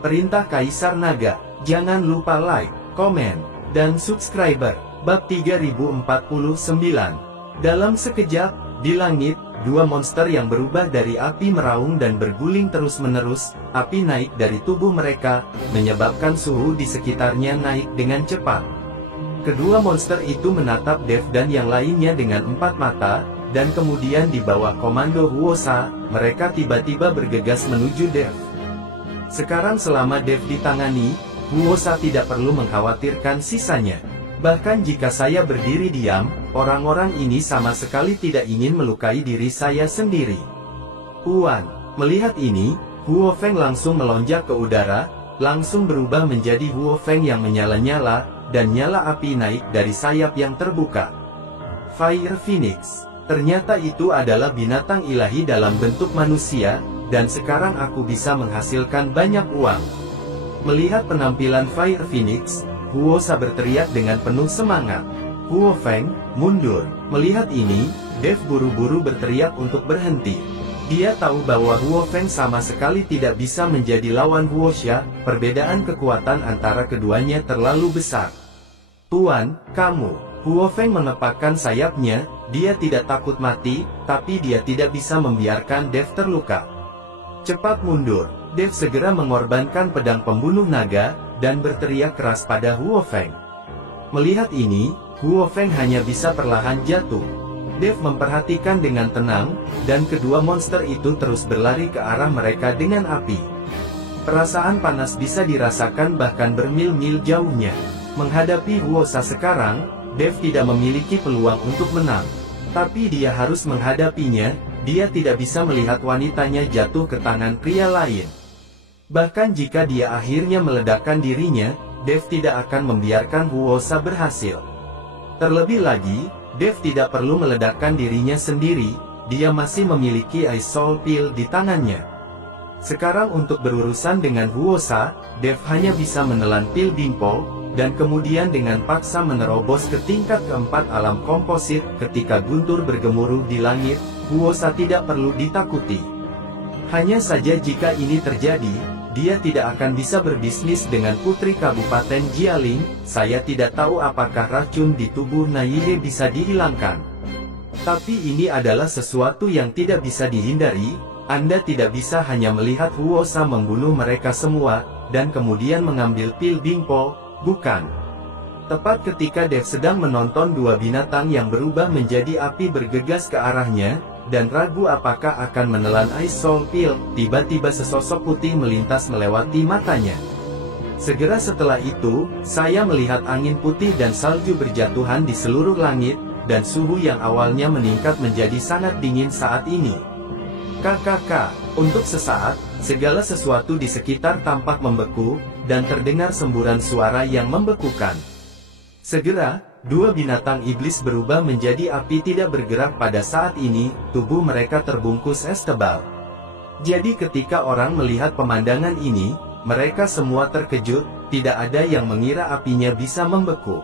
Perintah Kaisar Naga. Jangan lupa like, komen, dan subscribe. Bab 3049. Dalam sekejap, di langit, dua monster yang berubah dari api meraung dan berguling terus-menerus. Api naik dari tubuh mereka, menyebabkan suhu di sekitarnya naik dengan cepat. Kedua monster itu menatap Dev dan yang lainnya dengan empat mata, dan kemudian di bawah komando Huosa, mereka tiba-tiba bergegas menuju Dev. Sekarang selama Dev ditangani, Huosa tidak perlu mengkhawatirkan sisanya. Bahkan jika saya berdiri diam, orang-orang ini sama sekali tidak ingin melukai diri saya sendiri. Puan, melihat ini, Huo Feng langsung melonjak ke udara, langsung berubah menjadi Huo Feng yang menyala-nyala, dan nyala api naik dari sayap yang terbuka. Fire Phoenix. Ternyata itu adalah binatang ilahi dalam bentuk manusia, dan sekarang aku bisa menghasilkan banyak uang. Melihat penampilan Fire Phoenix, Huosa berteriak dengan penuh semangat. Huo Feng, mundur. Melihat ini, Dev buru-buru berteriak untuk berhenti. Dia tahu bahwa Huo Feng sama sekali tidak bisa menjadi lawan Huoxia, perbedaan kekuatan antara keduanya terlalu besar. Tuan, kamu. Huo Feng mengepakkan sayapnya, dia tidak takut mati, tapi dia tidak bisa membiarkan Dev terluka. Cepat mundur. Dev segera mengorbankan pedang pembunuh naga, dan berteriak keras pada Huo Feng. Melihat ini, Huo Feng hanya bisa perlahan jatuh. Dev memperhatikan dengan tenang, dan kedua monster itu terus berlari ke arah mereka dengan api. Perasaan panas bisa dirasakan bahkan bermil-mil jauhnya. Menghadapi Huosa sekarang, Dev tidak memiliki peluang untuk menang. Tapi dia harus menghadapinya, dia tidak bisa melihat wanitanya jatuh ke tangan pria lain. Bahkan jika dia akhirnya meledakkan dirinya, Dev tidak akan membiarkan Huosa berhasil. Terlebih lagi, Dev tidak perlu meledakkan dirinya sendiri, dia masih memiliki Ice Soul Pill di tangannya. Sekarang untuk berurusan dengan Huosa, Dev hanya bisa menelan pil Bingpo, dan kemudian dengan paksa menerobos ke tingkat keempat alam komposit. Ketika guntur bergemuruh di langit, Huosa tidak perlu ditakuti. Hanya saja jika ini terjadi, dia tidak akan bisa berbisnis dengan putri Kabupaten Jialing. Saya tidak tahu apakah racun di tubuh Naihe bisa dihilangkan. Tapi ini adalah sesuatu yang tidak bisa dihindari. Anda tidak bisa hanya melihat Huosa membunuh mereka semua, dan kemudian mengambil pil Bingpo, bukan? Tepat ketika Dev sedang menonton dua binatang yang berubah menjadi api bergegas ke arahnya, dan ragu apakah akan menelan Ice Soul Pill, tiba-tiba sesosok putih melintas melewati matanya. Segera setelah itu, saya melihat angin putih dan salju berjatuhan di seluruh langit, dan suhu yang awalnya meningkat menjadi sangat dingin saat ini. KKK, untuk sesaat, segala sesuatu di sekitar tampak membeku, dan terdengar semburan suara yang membekukan. Segera, dua binatang iblis berubah menjadi api tidak bergerak pada saat ini, tubuh mereka terbungkus es tebal. Jadi ketika orang melihat pemandangan ini, mereka semua terkejut, tidak ada yang mengira apinya bisa membeku.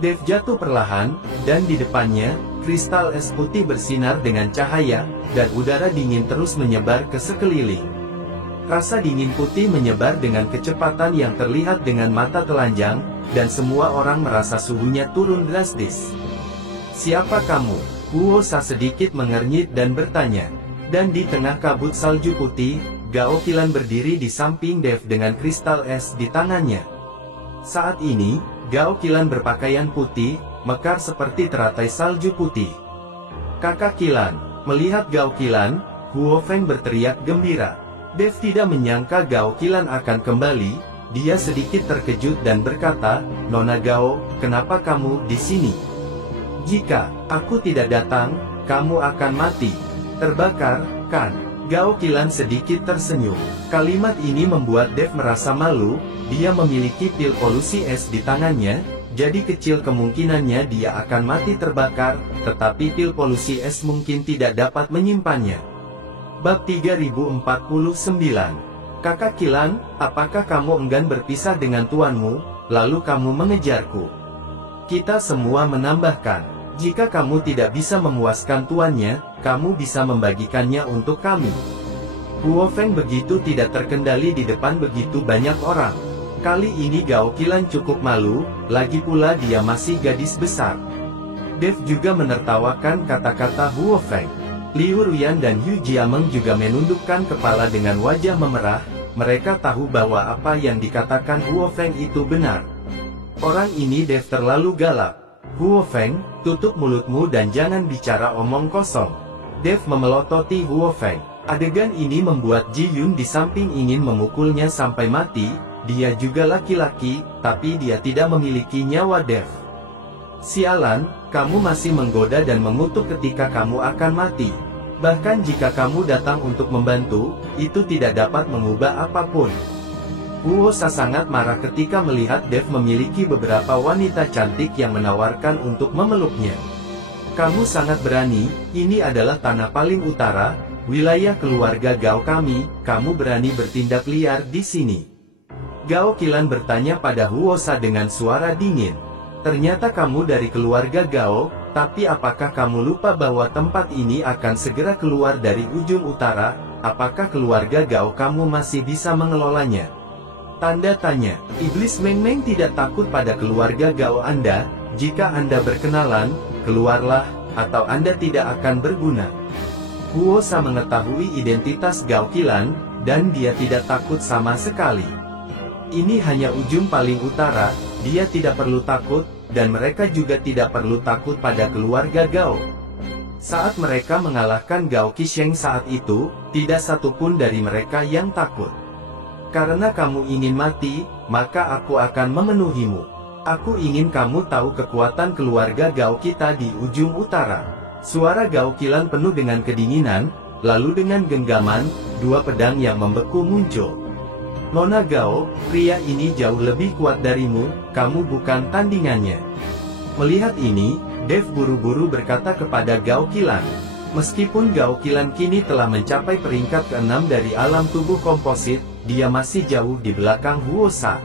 Dev jatuh perlahan, dan di depannya, kristal es putih bersinar dengan cahaya, dan udara dingin terus menyebar ke sekeliling. Rasa dingin putih menyebar dengan kecepatan yang terlihat dengan mata telanjang, dan semua orang merasa suhunya turun drastis. Siapa kamu? Huosa sedikit mengernyit dan bertanya. Dan di tengah kabut salju putih, Gao Qilan berdiri di samping Dev dengan kristal es di tangannya. Saat ini, Gao Qilan berpakaian putih, mekar seperti teratai salju putih. Kakak Qilan. Melihat Gao Qilan, Huo Feng berteriak gembira. Dev tidak menyangka Gao Qilan akan kembali. Dia sedikit terkejut dan berkata, Nona Gao, kenapa kamu di sini? Jika aku tidak datang, kamu akan mati. Terbakar, kan? Gao Qilan sedikit tersenyum. Kalimat ini membuat Dev merasa malu. Dia memiliki pil polusi es di tangannya, jadi kecil kemungkinannya dia akan mati terbakar, tetapi pil polusi es mungkin tidak dapat menyimpannya. Bab 3049. Kakak Qilan, apakah kamu enggan berpisah dengan tuanmu, lalu kamu mengejarku? Kita semua menambahkan, jika kamu tidak bisa memuaskan tuannya, kamu bisa membagikannya untuk kami. Huo Feng begitu tidak terkendali di depan begitu banyak orang. Kali ini Gao Qilan cukup malu, lagi pula dia masih gadis besar. Dev juga menertawakan kata-kata Huo Feng. Liu Ruyan dan Yu Jiameng juga menundukkan kepala dengan wajah memerah. Mereka tahu bahwa apa yang dikatakan Huo Feng itu benar. Orang ini Dev terlalu galak. Huo Feng, tutup mulutmu dan jangan bicara omong kosong. Dev memelototi Huo Feng. Adegan ini membuat Ji Yun di samping ingin memukulnya sampai mati. Dia juga laki-laki, tapi dia tidak memiliki nyawa Dev. Sialan, kamu masih menggoda dan mengutuk ketika kamu akan mati. Bahkan jika kamu datang untuk membantu, itu tidak dapat mengubah apapun. Huo Sa sangat marah ketika melihat Dev memiliki beberapa wanita cantik yang menawarkan untuk memeluknya. Kamu sangat berani, ini adalah tanah paling utara, wilayah keluarga Gao kami, kamu berani bertindak liar di sini. Gao Qilan bertanya pada Huo Sa dengan suara dingin. Ternyata kamu dari keluarga Gao, tapi apakah kamu lupa bahwa tempat ini akan segera keluar dari ujung utara, apakah keluarga Gao kamu masih bisa mengelolanya? Tanda tanya, Iblis Meng Meng tidak takut pada keluarga Gao Anda, jika Anda berkenalan, keluarlah, atau Anda tidak akan berguna. Huo Sa mengetahui identitas Gao Qilan, dan dia tidak takut sama sekali. Ini hanya ujung paling utara, dia tidak perlu takut, dan mereka juga tidak perlu takut pada keluarga Gao. Saat mereka mengalahkan Gao Qisheng saat itu, tidak satupun dari mereka yang takut. Karena kamu ingin mati, maka aku akan memenuhimu. Aku ingin kamu tahu kekuatan keluarga Gao kita di ujung utara. Suara Gao Qilan penuh dengan kedinginan, lalu dengan genggaman, dua pedang yang membeku muncul. Nona Gao, pria ini jauh lebih kuat darimu, kamu bukan tandingannya. Melihat ini, Dev buru-buru berkata kepada Gao Qilan. Meskipun Gao Qilan kini telah mencapai peringkat ke-6 dari alam tubuh komposit, dia masih jauh di belakang Huo Sa.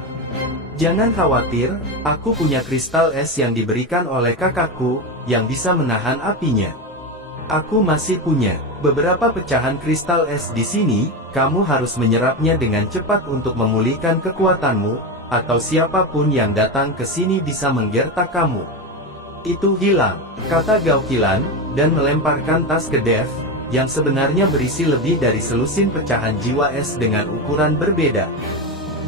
Jangan khawatir, aku punya kristal es yang diberikan oleh kakakku, yang bisa menahan apinya. Aku masih punya beberapa pecahan kristal es di sini, kamu harus menyerapnya dengan cepat untuk memulihkan kekuatanmu, atau siapapun yang datang ke sini bisa menggertak kamu. Itu hilang, kata Gao Qilan, dan melemparkan tas ke Dev, yang sebenarnya berisi lebih dari selusin pecahan jiwa es dengan ukuran berbeda.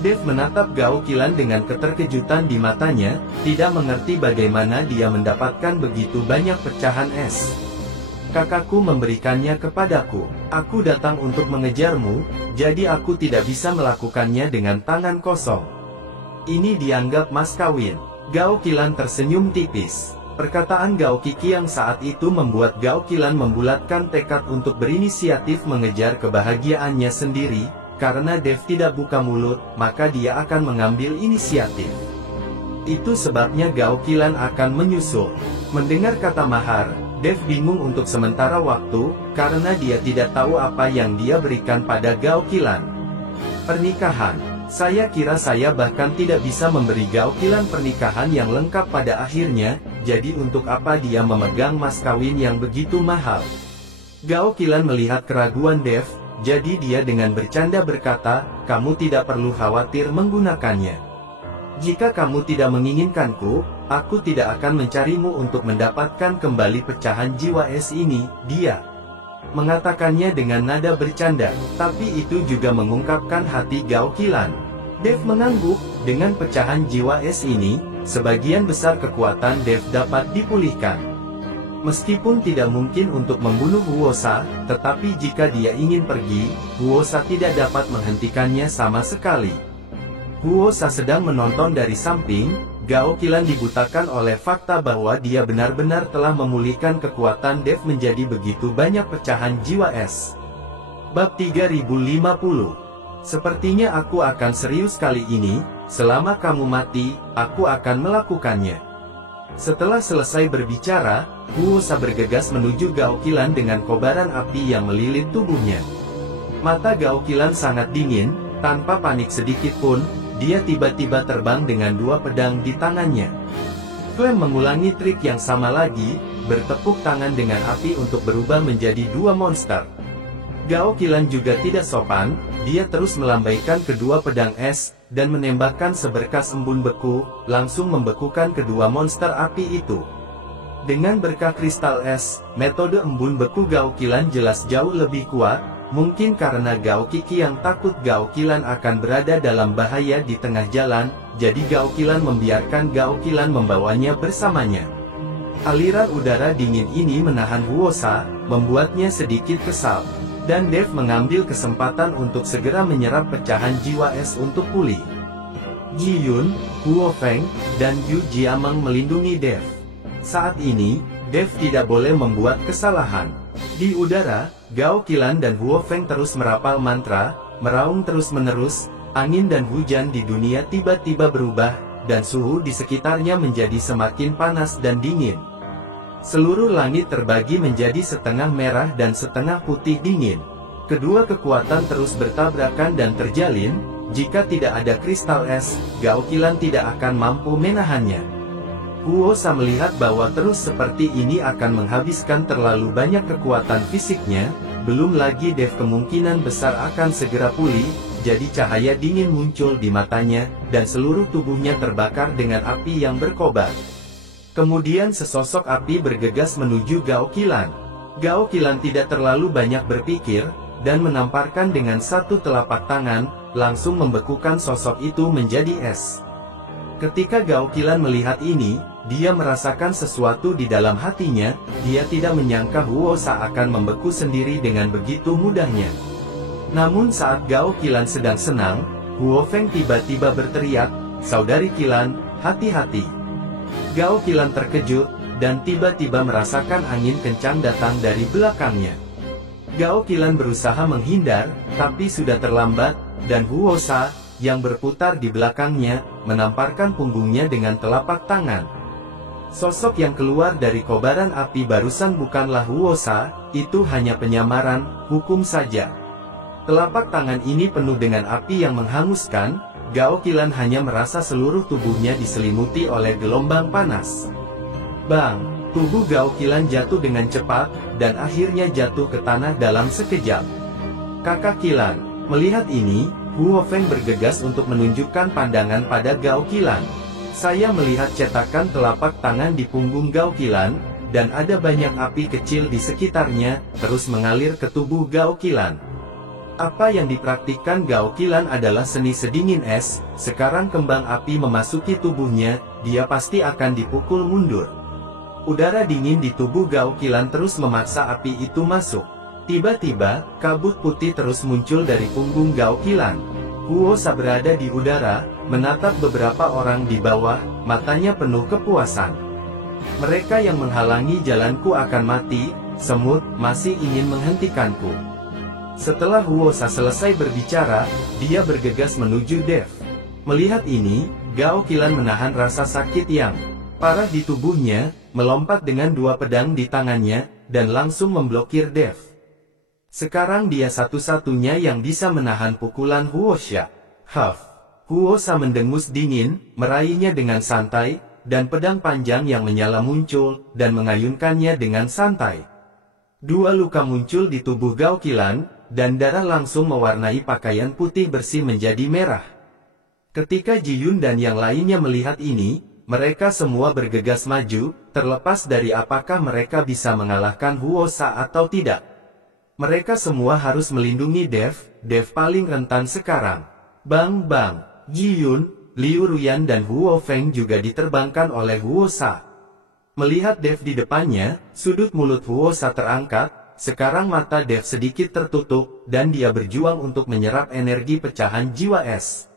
Dev menatap Gao Qilan dengan keterkejutan di matanya, tidak mengerti bagaimana dia mendapatkan begitu banyak pecahan es. Kakakku memberikannya kepadaku. Aku datang untuk mengejarmu, jadi aku tidak bisa melakukannya dengan tangan kosong. Ini dianggap mas kawin. Gao Qilan tersenyum tipis. Perkataan Gao Qiki yang saat itu membuat Gao Qilan membulatkan tekad untuk berinisiatif mengejar kebahagiaannya sendiri. Karena Dev tidak buka mulut, maka dia akan mengambil inisiatif. Itu sebabnya Gao Qilan akan menyusul. Mendengar kata mahar, Dev bingung untuk sementara waktu, karena dia tidak tahu apa yang dia berikan pada Gao Qilan. Pernikahan. Saya kira saya bahkan tidak bisa memberi Gao Qilan pernikahan yang lengkap pada akhirnya, jadi untuk apa dia memegang mas kawin yang begitu mahal? Gao Qilan melihat keraguan Dev, jadi dia dengan bercanda berkata, kamu tidak perlu khawatir menggunakannya. Jika kamu tidak menginginkanku, aku tidak akan mencarimu untuk mendapatkan kembali pecahan jiwa es ini, dia mengatakannya dengan nada bercanda, tapi itu juga mengungkapkan hati Gao Qilan. Dev mengangguk, dengan pecahan jiwa es ini, sebagian besar kekuatan Dev dapat dipulihkan. Meskipun tidak mungkin untuk membunuh Huo Sa, tetapi jika dia ingin pergi, Huo Sa tidak dapat menghentikannya sama sekali. Huo Sa sedang menonton dari samping, Gao Qilan dibutakan oleh fakta bahwa dia benar-benar telah memulihkan kekuatan Dev menjadi begitu banyak pecahan jiwa es. Bab 3050. Sepertinya aku akan serius kali ini, selama kamu mati, aku akan melakukannya. Setelah selesai berbicara, Huo Sa bergegas menuju Gao Qilan dengan kobaran api yang melilit tubuhnya. Mata Gao Qilan sangat dingin, tanpa panik sedikit pun, dia tiba-tiba terbang dengan dua pedang di tangannya. Clem mengulangi trik yang sama lagi, bertepuk tangan dengan api untuk berubah menjadi dua monster. Gao Qilan juga tidak sopan, dia terus melambaikan kedua pedang es, dan menembakkan seberkas embun beku, langsung membekukan kedua monster api itu. Dengan berkah kristal es, metode embun beku Gao Qilan jelas jauh lebih kuat, mungkin karena Gao Qiki yang takut Gao Qilan akan berada dalam bahaya di tengah jalan, jadi Gao Qilan membiarkan Gao Qilan membawanya bersamanya. Aliran udara dingin ini menahan Huosa, membuatnya sedikit kesal. Dan Dev mengambil kesempatan untuk segera menyerap pecahan jiwa es untuk pulih. Ji Yun, Huo Feng, dan Yu Jiameng melindungi Dev. Saat ini, Dev tidak boleh membuat kesalahan. Di udara, Gao Qilan dan Huo Feng terus merapal mantra, meraung terus-menerus, angin dan hujan di dunia tiba-tiba berubah, dan suhu di sekitarnya menjadi semakin panas dan dingin. Seluruh langit terbagi menjadi setengah merah dan setengah putih dingin. Kedua kekuatan terus bertabrakan dan terjalin, jika tidak ada kristal es, Gao Qilan tidak akan mampu menahannya. Huosa melihat bahwa terus seperti ini akan menghabiskan terlalu banyak kekuatan fisiknya, belum lagi Dev kemungkinan besar akan segera pulih, jadi cahaya dingin muncul di matanya, dan seluruh tubuhnya terbakar dengan api yang berkobar. Kemudian sesosok api bergegas menuju Gao Qilan. Gao Qilan tidak terlalu banyak berpikir, dan menamparkan dengan satu telapak tangan, langsung membekukan sosok itu menjadi es. Ketika Gao Qilan melihat ini, dia merasakan sesuatu di dalam hatinya, dia tidak menyangka Huosa akan membeku sendiri dengan begitu mudahnya. Namun saat Gao Qilan sedang senang, Huo Feng tiba-tiba berteriak, "Saudari Qilan, hati-hati!" Gao Qilan terkejut, dan tiba-tiba merasakan angin kencang datang dari belakangnya. Gao Qilan berusaha menghindar, tapi sudah terlambat, dan Huosa, yang berputar di belakangnya, menamparkan punggungnya dengan telapak tangan. Sosok yang keluar dari kobaran api barusan bukanlah Huosa, itu hanya penyamaran, hukum saja. Telapak tangan ini penuh dengan api yang menghanguskan. Gao Qilan hanya merasa seluruh tubuhnya diselimuti oleh gelombang panas. Bang! Tubuh Gao Qilan jatuh dengan cepat, dan akhirnya jatuh ke tanah dalam sekejap. Kakak Qilan. Melihat ini, Huo Feng bergegas untuk menunjukkan pandangan pada Gao Qilan. Saya melihat cetakan telapak tangan di punggung Gao Qilan, dan ada banyak api kecil di sekitarnya, terus mengalir ke tubuh Gao Qilan. Apa yang dipraktikkan Gao Qilan adalah seni sedingin es, sekarang kembang api memasuki tubuhnya, dia pasti akan dipukul mundur. Udara dingin di tubuh Gao Qilan terus memaksa api itu masuk. Tiba-tiba, kabut putih terus muncul dari punggung Gao Qilan. Huosa berada di udara, menatap beberapa orang di bawah, matanya penuh kepuasan. Mereka yang menghalangi jalanku akan mati, semut masih ingin menghentikanku. Setelah Huosa selesai berbicara, dia bergegas menuju Dev. Melihat ini, Gao Qilan menahan rasa sakit yang parah di tubuhnya, melompat dengan dua pedang di tangannya, dan langsung memblokir Dev. Sekarang dia satu-satunya yang bisa menahan pukulan Huosa. Huosa mendengus dingin, meraihnya dengan santai, dan pedang panjang yang menyala muncul, dan mengayunkannya dengan santai. Dua luka muncul di tubuh Gao Qilan, dan darah langsung mewarnai pakaian putih bersih menjadi merah. Ketika Ji Yun dan yang lainnya melihat ini, mereka semua bergegas maju, terlepas dari apakah mereka bisa mengalahkan Huosa atau tidak. Mereka semua harus melindungi Dev paling rentan sekarang. Bang! Ji Yun, Liu Ruyan dan Huo Feng juga diterbangkan oleh Huosa. Melihat Dev di depannya, sudut mulut Huosa terangkat. Sekarang mata Dev sedikit tertutup, dan dia berjuang untuk menyerap energi pecahan jiwa es.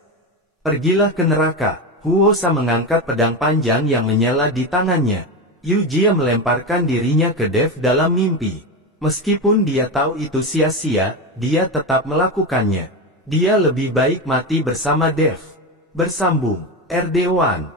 Pergilah ke neraka. Huosa mengangkat pedang panjang yang menyala di tangannya. Yu Jia melemparkan dirinya ke Dev dalam mimpi. Meskipun dia tahu itu sia-sia, dia tetap melakukannya. Dia lebih baik mati bersama Dev. Bersambung, RD1.